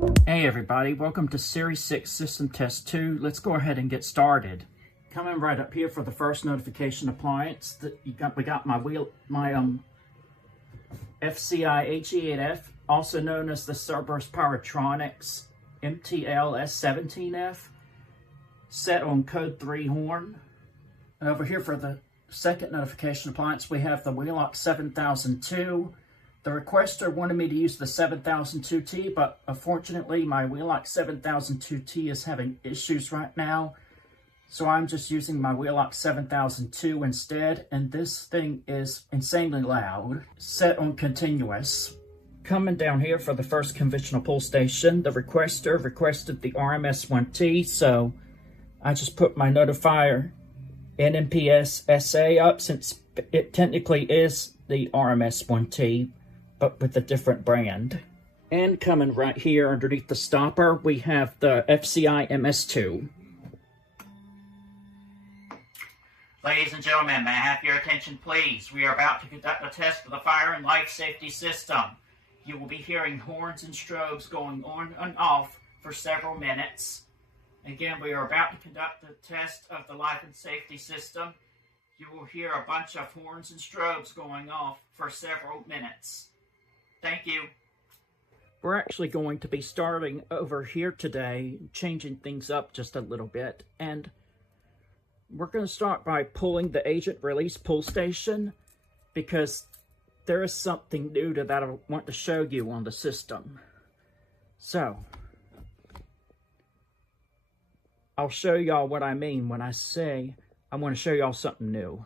Hey everybody, welcome to Series 6 System Test 2. Let's go ahead and get started. Coming right up here for the first notification appliance, we got my FCI HE8F, also known as the Cerberus Powertronics MTL-S17F, set on code 3 horn. And over here for the second notification appliance, we have the Wheelock 7002. The requester wanted me to use the 7002T, but unfortunately my Wheelock 7002T is having issues right now. So I'm just using my Wheelock 7002 instead, and this thing is insanely loud, set on continuous. Coming down here for the first conventional pull station, the requester requested the RMS1T, so I just put my Notifier NFS2-640 up, since it technically is the RMS1T, but with a different brand. And coming right here underneath the stopper, we have the FCI MS2. Ladies and gentlemen, may I have your attention please? We are about to conduct a test of the fire and life safety system. You will be hearing horns and strobes going on and off for several minutes. Again, we are about to conduct the test of the life and safety system. You will hear a bunch of horns and strobes going off for several minutes. Thank you. We're actually going to be starting over here today, changing things up just a little bit, and we're going to start by pulling the agent release pull station, because there is something new that I want to show you on the system. So, I'll show y'all what I mean when I say I want to show y'all something new.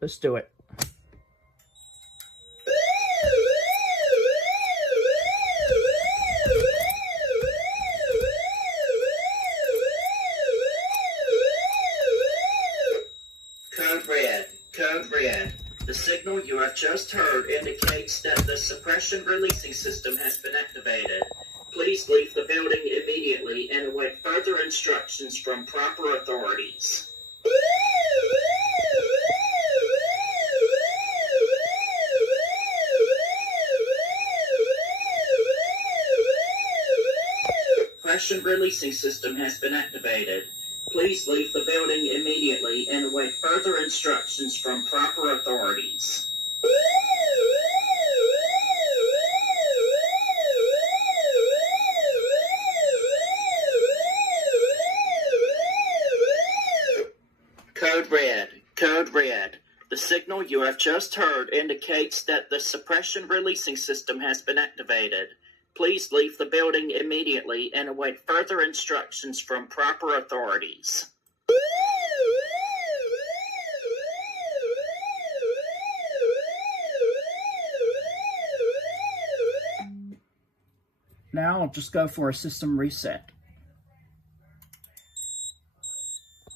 Let's do it. Code red. The signal you have just heard indicates that the suppression releasing system has been activated. Please leave the building immediately and await further instructions from proper authorities. Suppression releasing system has been activated. Please leave the building immediately and await further instructions from proper authorities. Code red. The signal you have just heard indicates that the suppression releasing system has been activated. Please leave the building immediately and await further instructions from proper authorities. Now I'll just go for a system reset.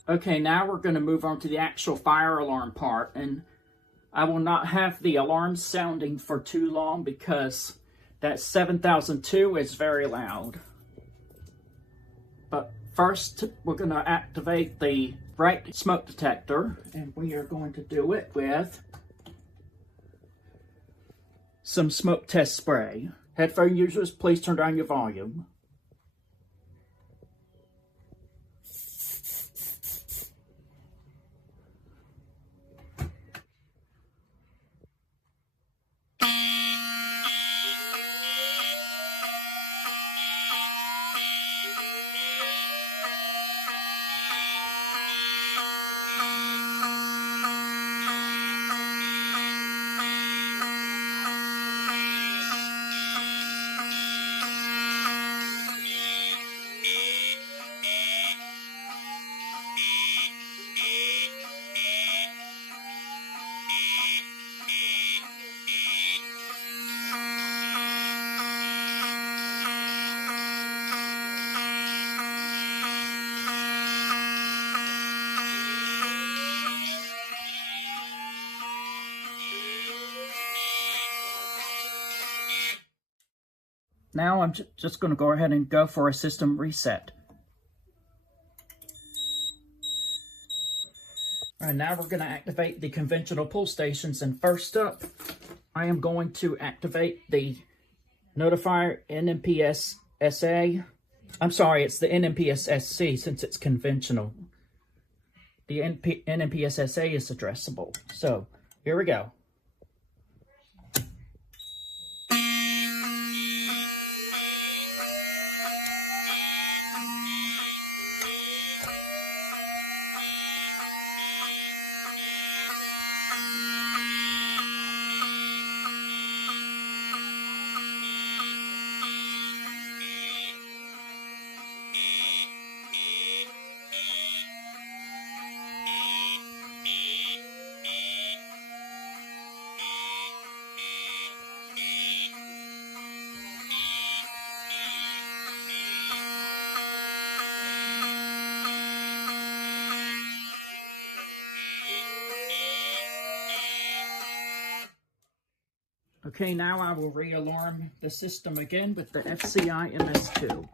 Okay, now we're going to move on to the actual fire alarm part, and I will not have the alarm sounding for too long because that 7002 is very loud. But first, we're going to activate the right smoke detector, and we are going to do it with some smoke test spray. Headphone users, please turn down your volume. Now I'm just going to go ahead and go for a system reset. All right, now we're going to activate the conventional pull stations, and first up, I am going to activate the Notifier NFS2-640. I'm sorry, it's the NFS2-640 since it's conventional. The NFS2-640 is addressable. So, here we go. Okay, now I will re-alarm the system again with the FCI MS2.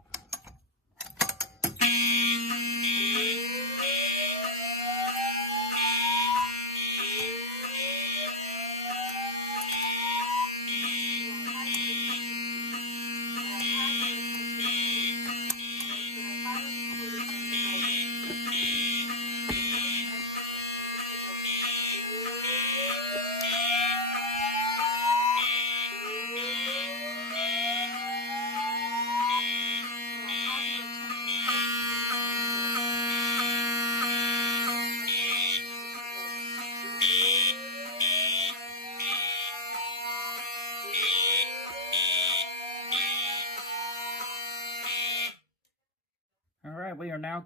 Alright, we are now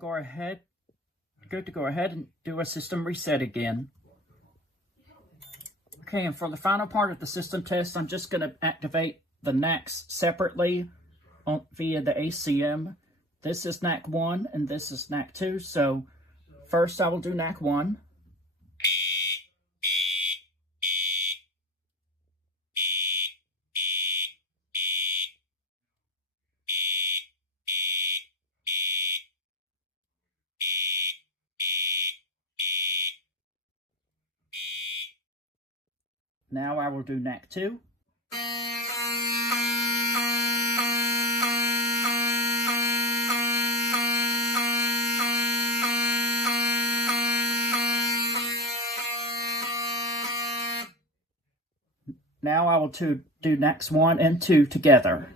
good to go ahead and do a system reset again. Okay, and for the final part of the system test, I'm just going to activate the NACs separately via the ACM. This is NAC 1 and this is NAC 2. So first I will do NAC 1. Now I will do NAC 2. Now I will do NACs 1 and 2 together.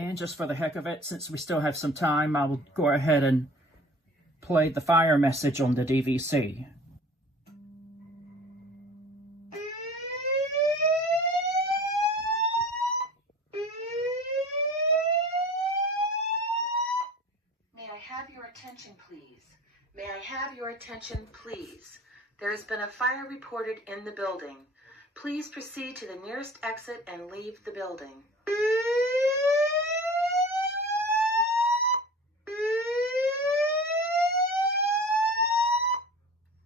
And just for the heck of it, since we still have some time, I will go ahead and play the fire message on the DVC. May I have your attention, please? May I have your attention, please? There has been a fire reported in the building. Please proceed to the nearest exit and leave the building.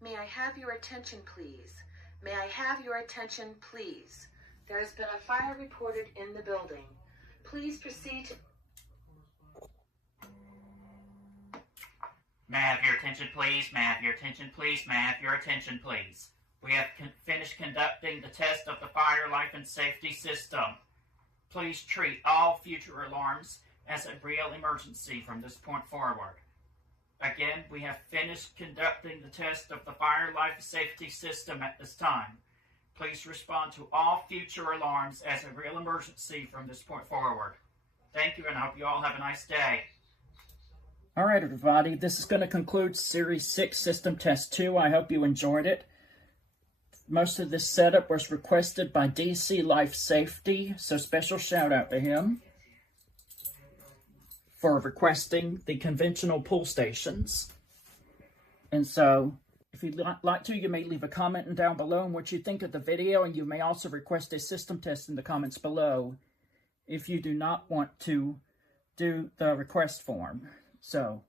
May I have your attention, please? May I have your attention, please? There has been a fire reported in the building. Please proceed to... May I have your attention, please? May I have your attention, please? May I have your attention, please? We have finished conducting the test of the fire, life, and safety system. Please treat all future alarms as a real emergency from this point forward. Again, we have finished conducting the test of the fire, life, and safety system at this time. Please respond to all future alarms as a real emergency from this point forward. Thank you, and I hope you all have a nice day. All right, everybody, this is going to conclude Series 6 System Test 2. I hope you enjoyed it. Most of this setup was requested by DC Life Safety, so special shout out to him for requesting the conventional pull stations. And so, if you'd like to, you may leave a comment down below on what you think of the video, and you may also request a system test in the comments below if you do not want to do the request form. So,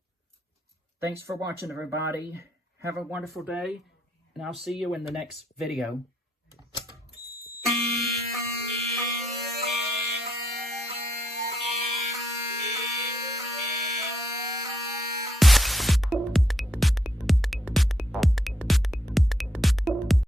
thanks for watching, everybody. Have a wonderful day, and I'll see you in the next video.